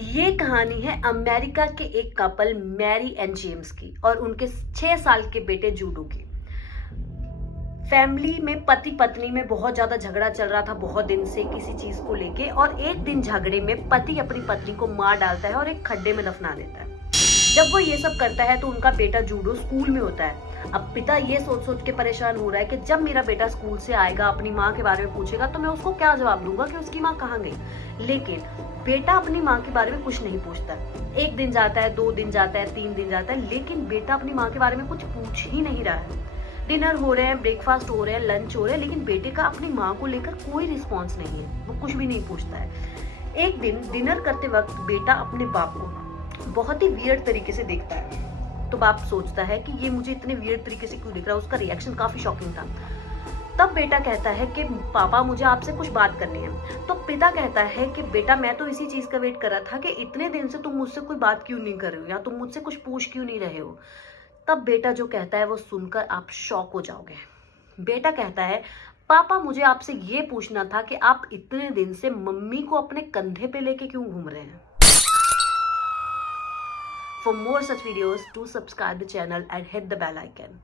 ये कहानी है अमेरिका के एक कपल मैरी एंड जेम्स की और उनके 6 साल के बेटे जूडो की। फैमिली में पति पत्नी में बहुत ज्यादा झगड़ा चल रहा था बहुत दिन से किसी चीज को लेके, और एक दिन झगड़े में पति अपनी पत्नी को मार डालता है और एक खड्डे में दफना देता है। जब वो ये सब करता है तो उनका बेटा जूडो स्कूल में होता है। अब पिता ये सोच सोच के परेशान हो रहा है कि जब मेरा बेटा स्कूल से आएगा अपनी माँ के बारे में पूछेगा तो मैं उसको क्या जवाब दूंगा कि उसकी माँ कहाँ गई। लेकिन बेटा अपनी माँ के बारे में कुछ नहीं पूछता। एक दिन जाता है, 2 दिन जाता है, 3 दिन जाता है, लेकिन बेटा अपनी माँ के बारे में कुछ पूछ ही नहीं रहा है। डिनर हो रहे हैं, ब्रेकफास्ट हो रहे हैं, लंच हो रहे हैं, लेकिन बेटे का अपनी माँ को लेकर कोई रिस्पॉन्स नहीं है। वो कुछ भी नहीं पूछता है। एक दिन डिनर करते वक्त बेटा अपने बाप को बहुत ही वियर्ड तरीके से देखता है। तो बाप सोचता है कि ये मुझे इतने वियर्ड तरीके से क्यों दिख रहा है। उसका रिएक्शन काफी शॉकिंग था। तब बेटा कहता है कि पापा मुझे आपसे कुछ बात करनी है। तो पिता कहता है कि बेटा मैं तो इसी चीज का वेट कर रहा था कि इतने दिन से तुम मुझसे कोई बात क्यों नहीं कर रहे हो या तुम मुझसे कुछ पूछ क्यों नहीं रहे हो। तब बेटा जो कहता है वो सुनकर आप शॉक हो जाओगे। बेटा कहता है पापा मुझे आपसे ये पूछना था कि आप इतने दिन से मम्मी को अपने कंधे पे लेके क्यों घूम रहे हैं। For more such videos, do subscribe the channel and hit the bell icon.